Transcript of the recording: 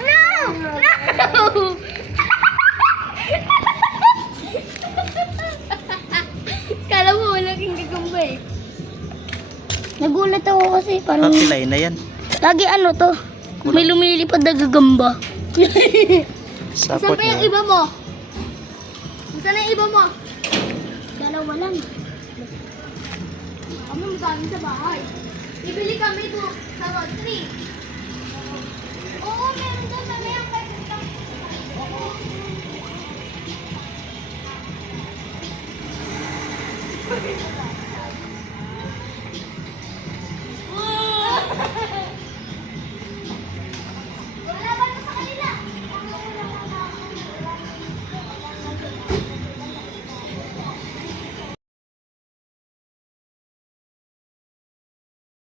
No! Kala mo malaking gagamba eh. Nagulat ako kasi parang Papilay na yan. lagi ano to. May lumilipad na gagamba. Saan Sapot pa yung niya. iba mo? Saan na yung iba mo? Dalawa lang. Kami madami sa bahay. Bibili kami ito sa road trip. Oo, meron doon. Mamaya ang